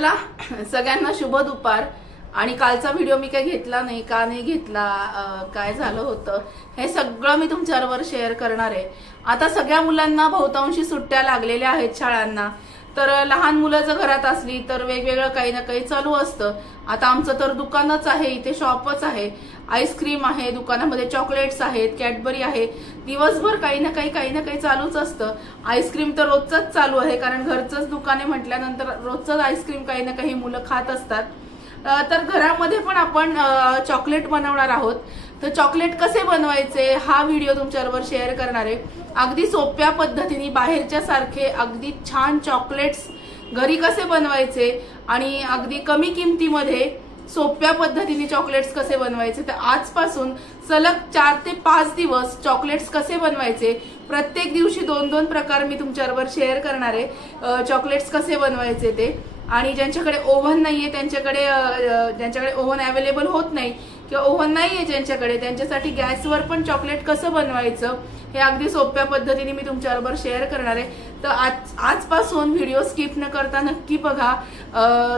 चला सगळ्यांना शुभ दुपार। आणि कालचा व्हिडिओ मी काही घेतला नाही, का नाही घेतला, काय झालं होतं हे सगळं मी तुमच्याबरोबर शेअर करणार आहे। आता सगळ्या मुलांना बहुतांशी सुट्ट्या लागलेल्या आहेत शाळांना, तर लहान मुलं जर घरात असली तर वेगवेगळं काही ना काही चालू असतं। आता आमचं तर दुकानच आहे, इथे शॉपच आहे, आईस्क्रीम आहे, दुकानामध्ये चॉकलेट्स आहेत, कॅडबरी आहे, दिवसभर काही ना काही चालूच असतं। आईस्क्रीम तर रोजच चालू आहे, कारण घरचंच दुकान आहे म्हटल्यानंतर रोजच आईस्क्रीम काही ना काही मुलं खात असतात। तर घरामध्ये पण आपण चॉकलेट बनवणार आहोत। तर चॉकलेट कसे बनवायचे हा व्हिडिओ तुमच्याबरोबर शेअर करणार आहे। अगदी सोप्या पद्धतीने बाहेरच्या सारखे अगदी छान चॉकलेट्स घरी कसे बनवायचे आणि अगदी कमी किमतीमध्ये सोप्या पद्धतीने चॉकलेट्स कसे बनवायचे, तर आजपासून सलग 4 ते 5 दिवस चॉकलेट्स कसे बनवायचे, प्रत्येक दिवशी 2-2 प्रकार मी तुमच्याबरोबर शेअर करणार आहे चॉकलेट्स कसे बनवायचे ते। आणि ज्यांच्याकडे ओव्हन नाहीये ज्यांच्याकडे ओव्हन अवेलेबल होत नाही किंवा ओव्हन नाहीये ज्यांच्याकडे, त्यांच्यासाठी गॅसवर पण चॉकलेट कसं बनवायचं हे अगदी सोप्या पद्धतीने मी तुमच्याबरोबर शेअर करणार आहे। तर आजपासून व्हिडिओ स्किप न करता नक्की बघा।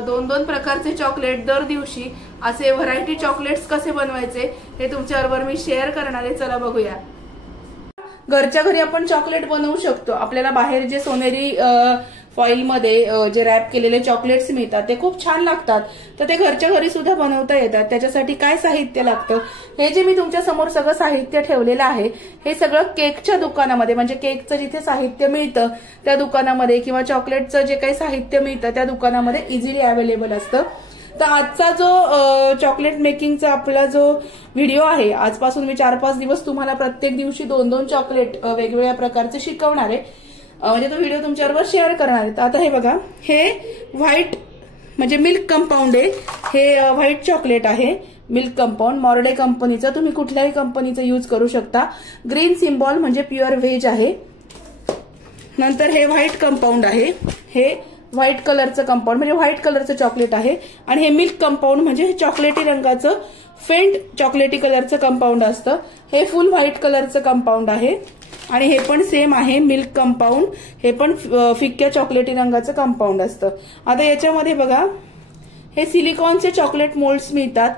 2-2 प्रकारचे चॉकलेट दर दिवशी असे व्हरायटी चॉकलेट्स कसे बनवायचे हे तुमच्याबरोबर मी शेअर करणार आहे। चला बघूया। घरच्या घरी आपण चॉकलेट बनवू शकतो। आपल्याला बाहेर जे सोनेरी फॉइल मध्ये जे रॅप केलेले चॉकलेट्स मिळतात ते खूप छान लागतात, तर ते घरच्या घरी सुद्धा बनवता येतात। त्याच्यासाठी काय साहित्य लागतं, हे जे मी तुमच्या समोर सगळं साहित्य ठेवलेलं आहे हे सगळं केकच्या दुकानामध्ये, म्हणजे केकचं जिथे साहित्य मिळतं त्या दुकानामध्ये किंवा चॉकलेटचं जे काही साहित्य मिळतं त्या दुकानामध्ये इझिली अवेलेबल असतं। तर आजचा जो चॉकलेट मेकिंगचा आपला जो व्हिडिओ आहे, आजपासून मी 4-5 दिवस तुम्हाला प्रत्येक दिवशी 2-2 चॉकलेट वेगवेगळ्या प्रकारचे शिकवणार आहे, म्हणजे तो व्हिडिओ तुमच्याबरोबर शेअर करणार आहे। तर आता हे बघा, हे व्हाईट म्हणजे मिल्क कंपाऊंड आहे, हे व्हाईट चॉकलेट आहे, मिल्क कंपाऊंड मॉर्डे कंपनीचं, तुम्ही कुठल्याही कंपनीचं यूज करू शकता। ग्रीन सिम्बॉल म्हणजे प्युअर व्हेज आहे। नंतर हे व्हाईट कंपाऊंड आहे, हे व्हाईट कलरचं कंपाऊंड म्हणजे व्हाईट कलरचं चॉकलेट आहे। आणि हे मिल्क कंपाऊंड म्हणजे चॉकलेटी रंगाचं फेंट चॉकलेटी कलरचं कंपाऊंड असतं, हे फुल व्हाईट कलरचं कंपाऊंड आहे। आणि हे पण सेम आहे मिल्क कंपाऊंड, हे पण फिक्क्या चॉकलेटी रंगाचं कंपाऊंड असतं। आता याच्यामध्ये बघा, हे सिलिकॉनचे चॉकलेट मोल्ड्स मिळतात।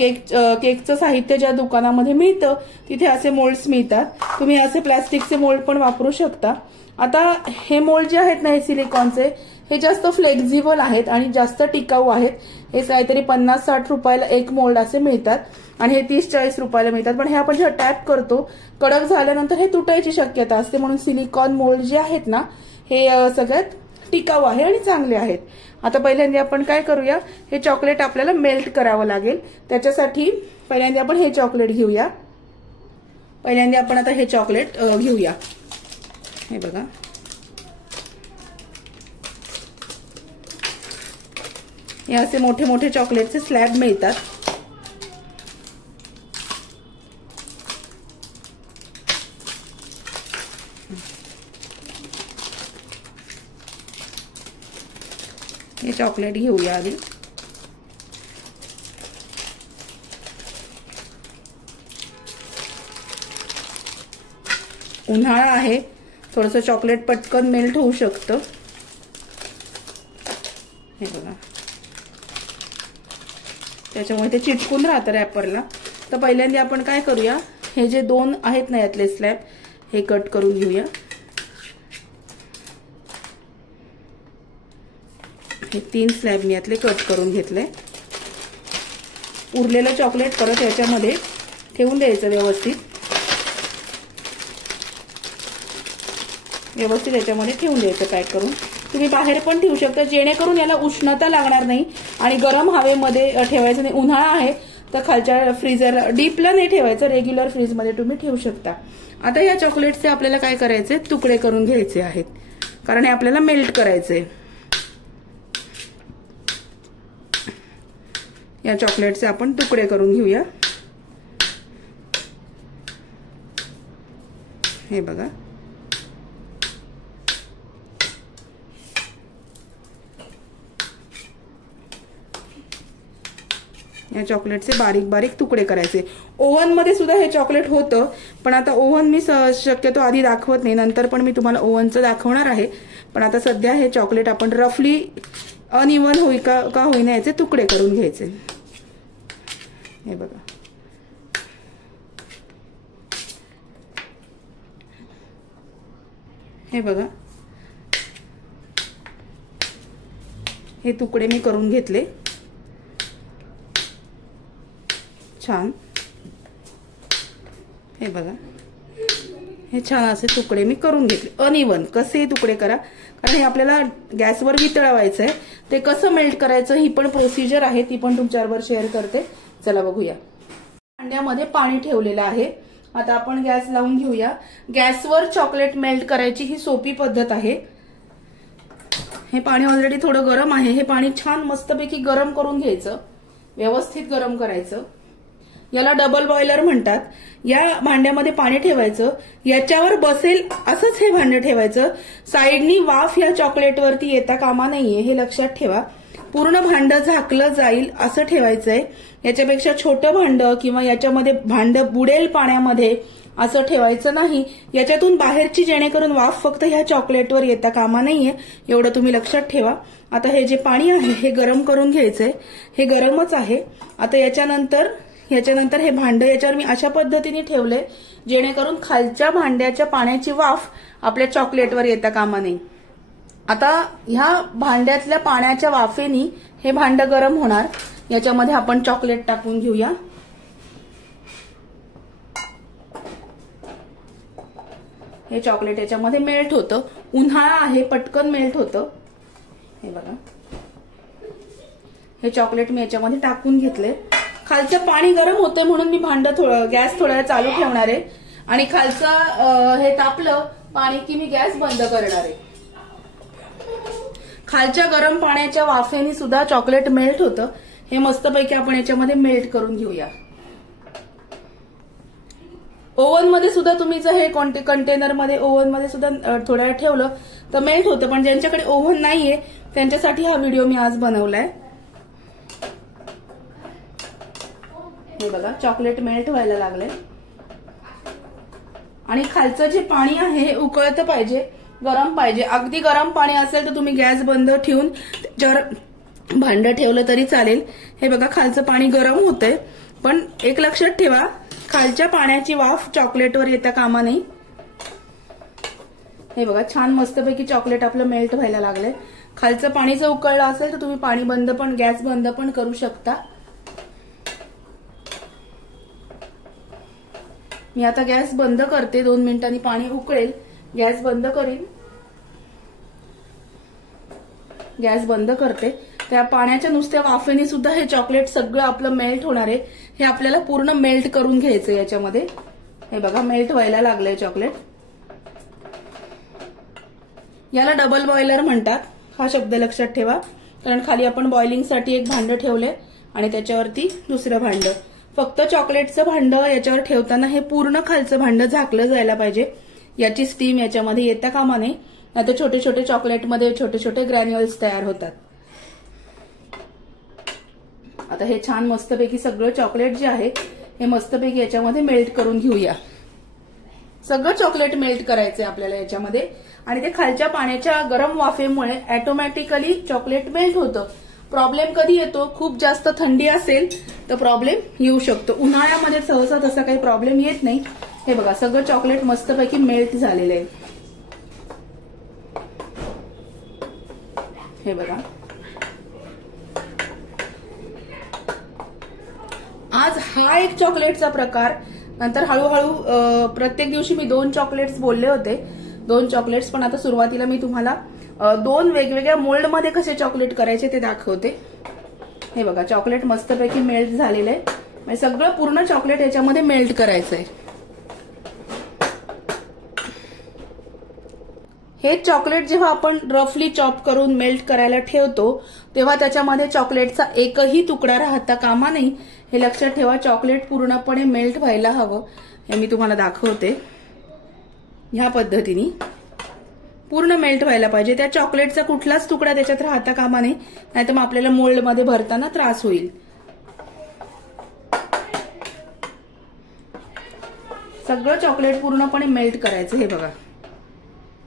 केकचं साहित्य ज्या दुकानामध्ये मिळतं तिथे असे मोल्ड्स मिळतात, तुम्ही असे प्लास्टिकचे मोल्ड पण वापरू शकता। आता हे मोल्ड जे आहेत ना, हे सिलिकॉनचे, हे जास्त फ्लेक्झिबल आहेत आणि जास्त टिकाऊ आहेत। हे काहीतरी 50-60 रुपयाला एक मोल्ड असे मिळतात आणि हे 30-40 रुपयाला मिळतात। पण हे आपण जेव्हा टॅप करतो कडक झाल्यानंतर हे तुटायची शक्यता असते, म्हणून सिलिकॉन मोल्ड जे आहेत ना हे सगळ्यात टिकाऊ आहे आणि चांगले आहेत। आता पहिल्यांदा आपण काय करूया, हे चॉकलेट आपल्याला मेल्ट करावं लागेल। त्याच्यासाठी पहिल्यांदा आपण हे चॉकलेट घेऊया। पहिल्यांदा आपण आता हे चॉकलेट घेऊया, हे बघा, हे असे मोठे मोठे चॉकलेटचे स्लॅब मिळतात। हे चॉकलेट घेऊया आधी। उन्हाळा आहे, थोडंसं चॉकलेट पटकन मेल्ट होऊ शकतं, हे बघा, त्याच्यामुळे ते चिटकून राहतं रॅपरला। तर पहिल्यांदा आपण काय करूया, हे जे 2 आहेत ना यातले स्लॅब हे कट करून घेऊया। हे 3 स्लॅब मी यातले कट करून घेतले। उरलेलं चॉकलेट परत याच्यामध्ये ठेवून द्यायचं व्यवस्थित याच्यामध्ये ठेवून द्यायचं पॅक करून। तुम्ही बाहेर पण ठेवू शकता, जेणेकरून याला उष्णता लागणार नाही आणि गरम हवेमध्ये ठेवायचं नाही। उन्हाळा आहे तर खालच्या फ्रीजर डीपला नाही ठेवायचं, रेग्युलर फ्रीजमध्ये तुम्ही ठेवू शकता। आता या चॉकलेटचे आपल्याला काय करायचे, तुकडे करून घ्यायचे आहेत, कारण हे आपल्याला मेल्ट करायचे। या चॉकलेटचे आपण तुकडे करून घेऊया, हे बघा। या चॉकलेटचे बारीक बारीक तुकडे करायचे। ओव्हन मध्ये सुद्धा हे चॉकलेट होतं, पण आता ओव्हन मी शक्यतो आधी दाखवत नाही, नंतर पण मी तुम्हाला ओव्हनचं दाखवणार आहे। पण आता सध्या हे चॉकलेट आपण रफली अनइवन होई का होईना याचे तुकडे करून घ्यायचे। हे बघा, हे बघा, हे तुकडे मी करून घेतले छान। हे बघा, हे छान असे तुकडे मी करून घेतले। अनइवन कसे तुकडे करा, कारण हे आपल्याला गॅसवर वितळवायचं आहे। ते कसं मेल्ट करायचं ही पण प्रोसिजर आहे, ती पण तुमच्याबरोबर शेअर करते। चला बघूया। भांड्यामध्ये पाणी ठेवलेलं आहे, आता आपण गॅस लावून घेऊया। गॅसवर चॉकलेट मेल्ट करायची ही सोपी पद्धत आहे। हे पाणी ऑलरेडी थोडं गरम आहे, हे पाणी छान मस्तपैकी गरम करून घ्यायचं, व्यवस्थित गरम करायचं। याला डबल बॉयलर म्हणतात। या भांड्यामध्ये पाणी ठेवायचं, याच्यावर बसेल असंच हे भांडं ठेवायचं। साईडनी वाफ या चॉकलेटवरती येता कामा नाहीये, हे लक्षात ठेवा। पूर्ण भांडं झाकलं जाईल असं ठेवायचंय। याच्यापेक्षा छोटं भांडं किंवा याच्यामध्ये भांडं बुडेल पाण्यामध्ये असं ठेवायचं नाही। याच्यातून बाहेरची जेणेकरून वाफ फक्त ह्या चॉकलेटवर येता कामा नाहीये, एवढं तुम्ही लक्षात ठेवा। आता हे जे पाणी आहे हे गरम करून घ्यायचंय, हे गरमच आहे। आता याच्यानंतर हे भांडं याच्यावर मी अशा पद्धतीने ठेवले जेणेकरून खालच्या भांड्याच्या पाण्याची वाफ आपल्या चॉकलेटवर येता कामा नये। आता ह्या भांड्यातल्या पाण्याच्या वाफेनी हे भांडं गरम होणार। याच्यामध्ये आपण चॉकलेट टाकून घेऊया। हे चॉकलेट याच्यामध्ये मेल्ट होतं, उन्हाळा आहे पटकन मेल्ट होतं। हे बघा, हे चॉकलेट मी याच्यामध्ये टाकून घेतले। खालचं पाणी गरम होतं म्हणून मी भांडं गॅस थोडा वेळ चालू ठेवणार आहे आणि खालचं हे तापलं पाणी की मी गॅस बंद करणार आहे। खालच्या गरम पाण्याच्या वाफेने सुद्धा चॉकलेट मेल्ट होतं। हे मस्तपैकी आपण याच्यामध्ये मेल्ट करून घेऊया। ओव्हन मध्ये सुद्धा तुम्ही जर हे कंटेनर मध्ये ओव्हन मध्ये सुद्धा थोड्या वेळ ठेवलं तर मेल्ट होतं, पण ज्यांच्याकडे ओव्हन नाहीये त्यांच्यासाठी हा व्हिडिओ मी आज बनवलाय। हे बघा, चॉकलेट मेल्ट व्हायला लागले आणि खालचं जे पाणी आहे हे उकळतं पाहिजे, गरम पाहिजे। अगदी गरम पाणी असेल तर तुम्ही गॅस बंद ठेवून त्याच्यावर भांडं ठेवलं तरी चालेल। हे बघा, खालचं पाणी गरम होतंय, पण एक लक्षात ठेवा, खालच्या पाण्याची वाफ चॉकलेटवर येता कामा नये। हे बघा, छान मस्तपैकी चॉकलेट आपलं मेल्ट व्हायला लागलंय। खालचं पाणी जर उकळलं असेल तर तुम्ही पाणी बंद पण गॅस बंद पण करू शकता। मी आता गॅस बंद करते, 2 मिनिटांनी पाणी उकळेल, गॅस बंद करीन। गॅस बंद करते। त्या पाण्याच्या नुसत्या वाफेने सुद्धा हे चॉकलेट सगळं आपलं मेल्ट होणार आहे। हे आपल्याला पूर्ण मेल्ट करून घ्यायचं याच्यामध्ये। हे बघा, मेल्ट व्हायला लागलंय चॉकलेट। याला डबल बॉयलर म्हणतात, हा शब्द लक्षात ठेवा, कारण खाली आपण बॉइलिंगसाठी एक भांडं ठेवलंय आणि त्याच्यावरती दुसरं भांडं। फक्त चॉकलेटचं भांडं याच्यावर ठेवताना हे पूर्ण खालचं भांडं झाकलं जायला पाहिजे, याची स्टीम याच्यामध्ये येता कामा नये, नाहीतर छोटे छोटे चॉकलेटमध्ये छोटे छोटे ग्रॅन्युअल्स तयार होतात। आता हे छान मस्तपैकी सगळं चॉकलेट जे आहे हे मस्तपैकी याच्यामध्ये मेल्ट करून घेऊया। सगळं चॉकलेट मेल्ट करायचंय आपल्याला याच्यामध्ये आणि ते खालच्या पाण्याच्या गरम वाफेमुळे ऑटोमॅटिकली चॉकलेट मेल्ट होतं। प्रॉब्लेम कधी येतो, खूप जास्त थंडी असेल तर प्रॉब्लेम येऊ शकतो। उन्हाळ्यामध्ये सहसा तसा काही प्रॉब्लेम येत नाही। हे बघा, सगळं चॉकलेट मस्तपैकी मेल्ट झालेलं आहे। हे बघा, आज हा एक चॉकलेटचा प्रकार। नंतर हळूहळू प्रत्येक दिवशी मी 2 चॉकलेट्स बोलले होते, 2 चॉकलेट्स, पण आता सुरुवातीला मी तुम्हाला 2 वेगवेगळ्या मोल्डमध्ये कसे चॉकलेट करायचे ते दाखवते। हे बघा, चॉकलेट मस्तपैकी मेल्ट झालेलं आहे, म्हणजे सगळं पूर्ण चॉकलेट याच्यामध्ये मेल्ट करायचंय। हे चॉकलेट जेव्हा आपण रफली चॉप करून मेल्ट करायला ठेवतो तेव्हा त्याच्यामध्ये चॉकलेटचा एकही तुकडा राहता कामा नये, हे लक्षात ठेवा। चॉकलेट पूर्णपणे मेल्ट व्हायला हवं, हे मी तुम्हाला दाखवते। ह्या पद्धतीने पूर्ण मेल्ट व्हायला पाहिजे, त्या चॉकलेटचा कुठलाच तुकडा त्याच्यात राहता कामा नये, नाहीतर मग आपल्याला मोल्डमध्ये भरताना त्रास होईल। सगळं चॉकलेट पूर्णपणे मेल्ट करायचं। हे बघा,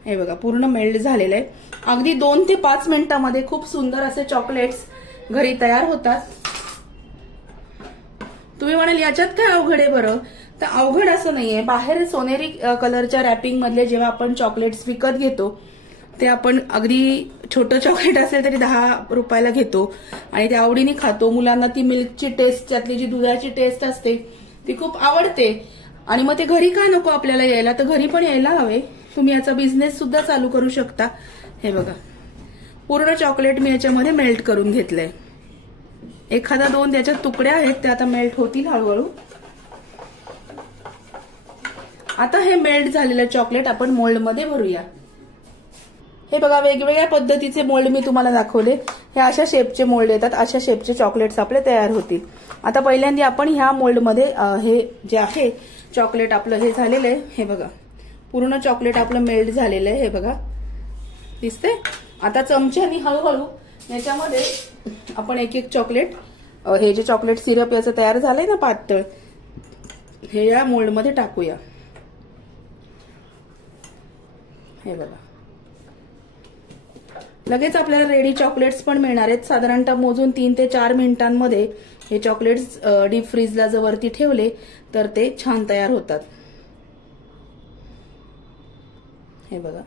हे बघा पूर्ण मेल्ट झालेलं आहे. अगदी 2 ते 5 मिनिटांमध्ये खूप सुंदर असे चॉकलेट्स घरी तयार होतात. तुम्ही म्हणाल याच्यात काय अवघड आहे बरं, तर अवघड असं नाहीये. बाहेर सोनेरी कलरच्या रॅपिंग मधले जेव्हा आपण चॉकलेट्स विकत घेतो ते आपण अगदी छोटं चॉकलेट असेल तरी 10 रुपयाला घेतो आणि ते आवडीने खातो. मुलांना ती मिल्कची टेस्ट, त्यातली जी दुधाची टेस्ट असते ती खूप आवडते आणि मग ते घरी का नको आपल्याला यायला, तर घरी पण यायला हवे. तुम्ही याचा बिझनेस सुद्धा चालू करू शकता. हे बघा पूर्ण चॉकलेट मी याच्यामध्ये मेल्ट करून घेतलंय. एखादा 2 त्याच्यात तुकडे आहेत ते आता मेल्ट होतील हळूहळू. आता हे मेल्ट झालेलं चॉकलेट आपण मोल्डमध्ये भरूया. हे बघा वेगवेगळ्या पद्धतीचे मोल्ड मी तुम्हाला दाखवले. हे अशा शेपचे मोल्ड येतात, अशा शेपचे चॉकलेट्स आपले तयार होतील. आता पहिल्यांदा आपण ह्या मोल्डमध्ये हे जे आहे चॉकलेट आपलं हे झालेलं आहे. हे बघा पूर्ण चॉकलेट आपलं मेल्ट झालेलं आहे. हे बघा दिसते. आता चमच्यानी हळूहळू याच्यामध्ये आपण एक एक चॉकलेट, हे जे चॉकलेट सिरप याचं तयार झालंय ना पातळ, हे या मोल्डमध्ये टाकूया. हे बघा लगेच आपल्याला रेडी चॉकलेट्स पण मिळणार आहेत. साधारणतः मोजून 3 ते 4 मिनिटांमध्ये हे चॉकलेट्स डीप फ्रीजला जर वरती ठेवले तर ते छान तयार होतात. हे बघा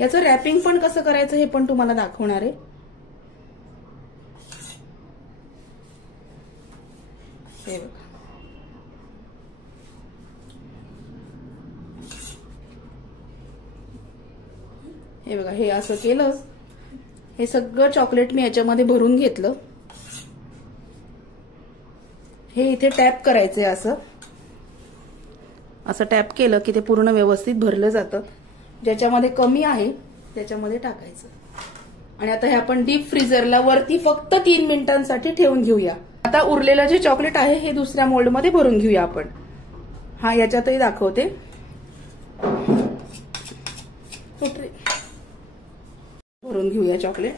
याचं रॅपिंग पण कसं करायचं हे पण तुम्हाला दाखवणार आहे. हे बघा हे बघा हे असं केलं. हे सगळं चॉकलेट मी याच्यामध्ये भरून घेतलं. हे इथे टॅप करायचंय. असं टॅप केलं की ते पूर्ण व्यवस्थित भरलं जातं. ज्याच्यामध्ये कमी आहे त्याच्यामध्ये टाकायचं. आणि आता हे आपण डीप फ्रीजरला वरती फक्त 3 मिनिटांसाठी ठेवून घेऊया. आता उरलेलं जे चॉकलेट आहे हे दुसऱ्या मोल्डमध्ये भरून घेऊया आपण. हा याच्यातही दाखवते. भरून घेऊया चॉकलेट.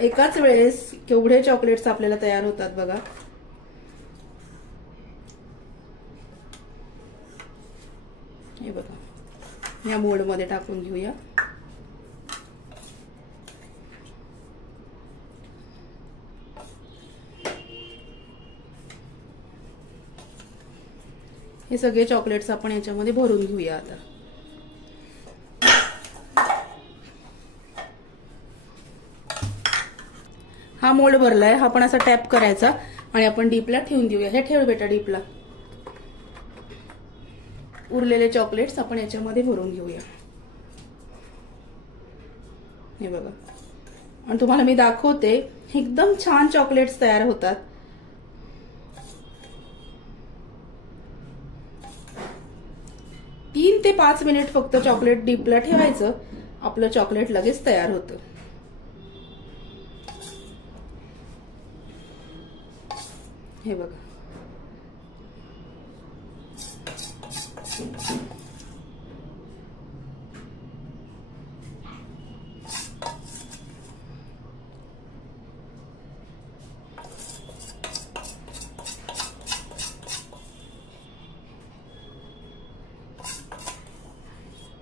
एकाच वेळेस केवढे चॉकलेट्स आपल्याला तयार होतात बघा. हे बघा या मोल्डमध्ये टाकून घेऊया. हे सगळे चॉकलेट्स आपण याच्यामध्ये भरून घेऊया. आता हा मोल्ड भरलाय. हा पण असा टॅप करायचा आणि आपण डीपला ठेवून देऊया. हे ठेव बेटा डीपला. उरलेले चॉकलेट्स आपण याच्यामध्ये भरून घेऊया. हे बघा आणि तुम्हाला मी दाखवते एकदम छान चॉकलेट्स तयार होतात. तीन ते 5 मिनिट फक्त चॉकलेट डीपला ठेवायचं. आपलं चॉकलेट लगेच तयार होतं. हे बघा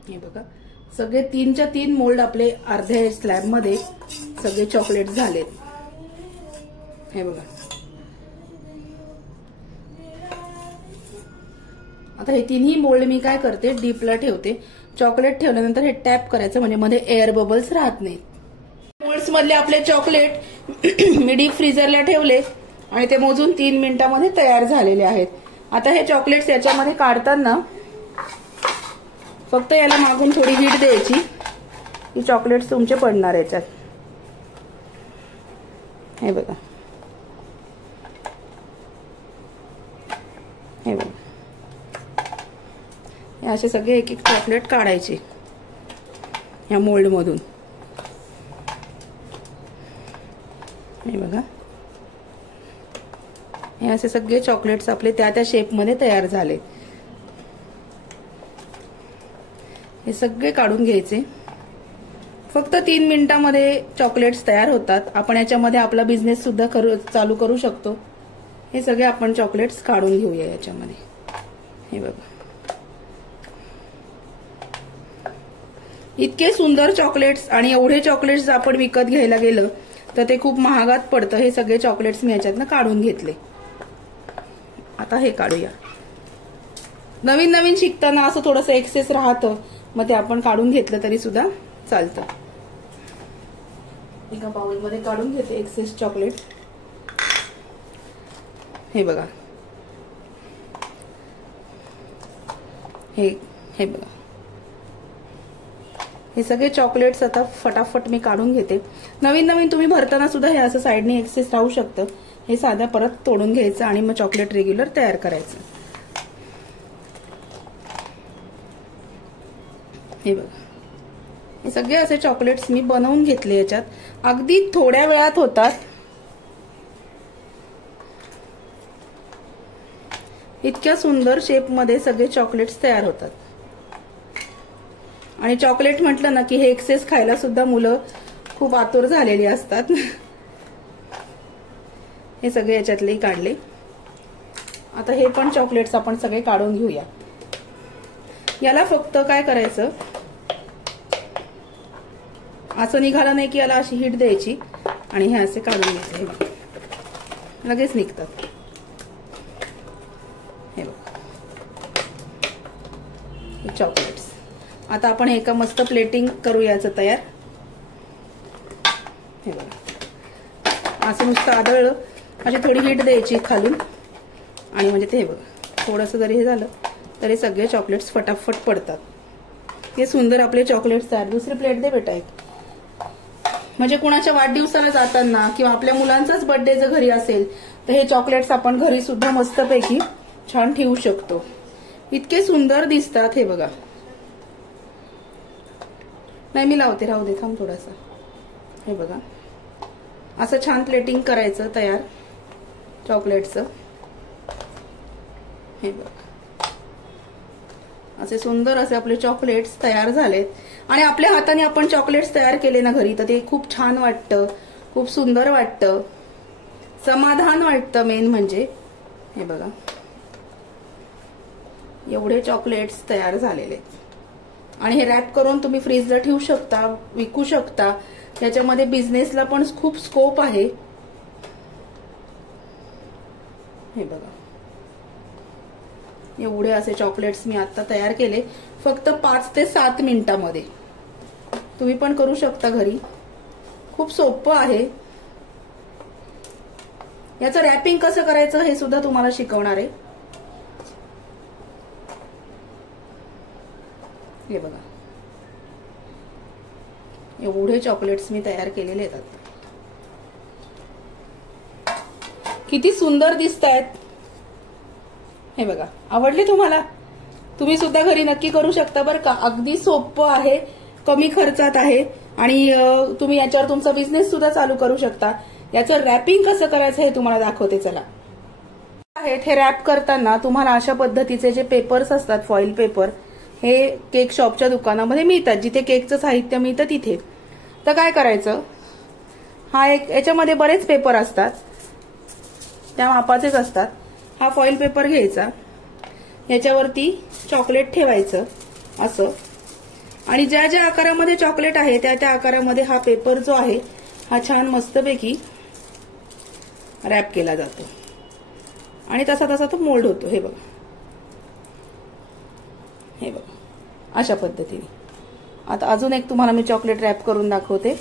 हे बघा सगळे 3च्या 3 मोल्ड आपले अर्ध्या स्लॅब मध्ये सगळे चॉकलेट झालेत. हे बघा आता हे 3ही मोल्ड मी काय करते डीपला ठेवते. चॉकलेट ठेवल्यानंतर हे टॅप करायचं म्हणजे मध्ये एअर बबल्स राहत नाहीत. मोल्ड्स मधले आपले चॉकलेट मी डीप फ्रीजरला ठेवले आणि ते मोजून 3 मिनिटांमध्ये तयार झालेले आहेत. आता हे चॉकलेट्स याच्यामध्ये काढताना फक्त याला मागून थोडी हीट द्यायची की चॉकलेट्स तुमचे पडणार याच्यात. हे बघा हे बघा हे असे सगळे एक एक चॉकलेट काढायचे या मोल्ड मधून. हे बघा हे असे सगळे चॉकलेट्स आपले त्या त्या शेप मध्ये तयार झाले. हे सगळे काढून घ्यायचे. फक्त 3 मिनिटांमध्ये चॉकलेट्स तयार होतात. आपण याच्यामध्ये आपला बिझनेस सुद्धा चालू करू शकतो. हे सगळे आपण चॉकलेट्स काढून घेऊया याच्यामध्ये. हे बघा, इतके सुंदर चॉकलेट्स. आणि एवढे चॉकलेट्स आपण विकत घ्यायला गेलं तर ते खूप महागात पडतं. हे सगळे चॉकलेट्स मी याच्यातनं काढून घेतले. आता हे काढूया. नवीन नवीन शिकताना असं थोडंसं एक्सेस राहतं, मग ते आपण काढून घेतलं तरी सुद्धा चालतं. एका बाउलमध्ये काढून घेते एक्सेस चॉकलेट. हे बघा, हे बघा, हे सगळे चॉकलेट्स आता फटाफट मी काढून घेते. नवीन नवीन तुम्ही भरताना सुद्धा हे असं साईडने एक्सेस राहू शकतं. हे साधा परत तोडून घ्यायचं आणि मग चॉकलेट रेग्युलर तयार करायचं. हे बघा, हे सगळे असे चॉकलेट्स मी बनवून घेतले. याच्यात अगदी थोड्या वेळात होतात. इतक्या सुंदर शेपमध्ये सगळे चॉकलेट्स तयार होतात. आणि चॉकलेट म्हटलं ना की हे एक्सेस खायला सुद्धा मुलं खूप आतुर झालेली असतात. हे सगळे याच्यातले काढले. आता हे पण चॉकलेट्स आपण सगळे काढून घेऊया. याला फक्त काय करायचं, असं निघालं नाही की याला अशी हीट द्यायची आणि हे असे काढून घ्यायचे. लगेच निघतात. हे बघा, हे चॉकलेट्स. आता आपण एका मस्त प्लेटिंग करूया याचं तयार. हे बघा, असं नुसतं आदळलं अशी थोडी हीट द्यायची खालून आणि म्हणजे ते हे बघा थोडंसं जरी हे झालं तरी सगळे चॉकलेट्स फटाफट पडतात. हे सुंदर आपले चॉकलेट्स तयार. दुसरी प्लेट दे बेटा एक. म्हणजे कुणाच्या वाढदिवसाला जाताना किंवा आपल्या मुलांचाच बर्थडे जर घरी असेल तर हे चॉकलेट्स आपण घरी सुद्धा मस्तपैकी छान ठेवू शकतो. इतके सुंदर दिसतात. हे बघा, नाही मी लावते, राहू दे, थांब थोडासा. हे बघा, असं छान प्लेटिंग करायचं तयार चॉकलेटचं. हे बघा, असे सुंदर असे आपले चॉकलेट्स तयार झालेत. आणि आपल्या हाताने आपण चॉकलेट्स तयार केले ना घरी तर ते खूप छान वाटतं, खूप सुंदर वाटतं, समाधान वाटतं मेन म्हणजे. हे बघा, एवढे चॉकलेट्स तयार झालेले. आणि हे रॅप करून तुम्ही फ्रीजला ठेवू शकता, विकू शकता. याच्यामध्ये बिझनेसला पण खूप स्कोप आहे. हे बघा, एवढे असे चॉकलेट्स मी आता तयार केले फक्त 5 ते 7 मिनिटांमध्ये. तुम्ही पण करू शकता घरी. खूप सोपं आहे. याचं रॅपिंग कसं करायचं हे सुद्धा तुम्हाला शिकवणार आहे. हे बघा, एवढे चॉकलेट्स मी तयार केलेले आहेत. किती सुंदर दिसतायत. हे बघा, आवडले तुम्हाला? तुम्ही सुद्धा घरी नक्की करू शकता बरं का. अगदी सोपं आहे, कमी खर्चात आहे आणि तुम्ही याच्यावर तुमचा बिझनेस सुद्धा चालू करू शकता. याचं रॅपिंग कसं करायचं हे तुम्हाला दाखवते. चला. हे रॅप करताना तुम्हाला अशा पद्धतीचे जे पेपर्स असतात, फॉईल पेपर, हे केक शॉपच्या दुकानामध्ये मिळतात. जिथे केकचं साहित्य मिळतं तिथे. तर काय करायचं, याच्यामध्ये बरेच पेपर असतात, त्या मापाचेच असतात. हा फॉईल पेपर घ्यायचा, याच्यावरती चॉकलेट ठेवायचं असं. आणि ज्या ज्या आकारामध्ये चॉकलेट आहे त्या त्या आकारामध्ये हा पेपर जो आहे हा छान मस्तपैकी रॅप केला जातो. आणि तसा तसा तो मोल्ड होतो. हे बघा, हे बघा, अशा पद्धतीने. आता अजून एक तुम्हाला मी चॉकलेट रॅप करून दाखवते.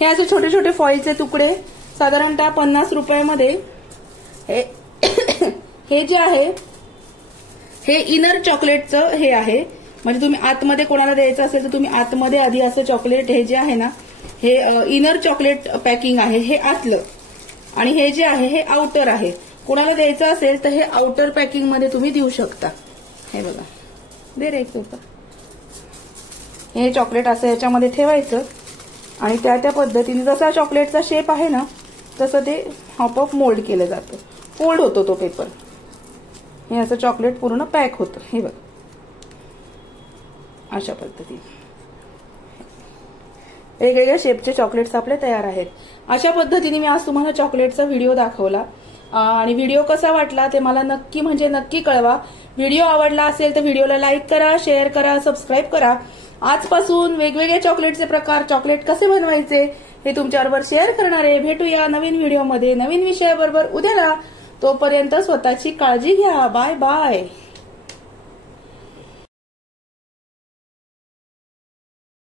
हे असे छोटे छोटे फॉईलचे तुकडे साधारणतः 50 रुपयामध्ये. हे जे आहे हे इनर चॉकलेटचं हे आहे. म्हणजे तुम्ही आतमध्ये कोणाला द्यायचं असेल तर तुम्ही आतमध्ये आधी असं चॉकलेट, हे जे आहे ना हे इनर चॉकलेट पॅकिंग आहे, हे आतलं. आणि हे जे आहे हे आउटर आहे. कोणाला द्यायचं असेल तर हे आउटर पॅकिंग मध्ये तुम्ही देऊ शकता. हे बघा, दे रे एक तुका. हे चॉकलेट असं याच्यामध्ये ठेवायचं आणि त्या त्या पद्धतीने जसा चॉकलेटचा शेप आहे ना तसं ते आपोआप मोल्ड केलं जातं. फोल्ड होतो तो पेपर. हे असं चॉकलेट पूर्ण पॅक होतं. हे बघा, अशा पद्धतीने वेगवेगळ्या शेपचे चॉकलेट्स आपले तयार आहेत. अशा पद्धतीने मी आज तुम्हाला चॉकलेटचा व्हिडिओ दाखवला आणि व्हिडिओ कसा वाटला ते मला नक्की कळवा. व्हिडिओ आवडला असेल तर व्हिडिओला लाईक करा, शेअर करा, सबस्क्राईब करा. आजपासून वेगवेगळे चॉकलेटचे प्रकार, चॉकलेट कसे बनवायचे हे तुमच्याबरोबर शेअर करणार आहे. भेटूया नवीन व्हिडिओमध्ये नवीन विषयाबरोबर उद्याला. तोपर्यंत स्वतःची काळजी घ्या. Bye bye.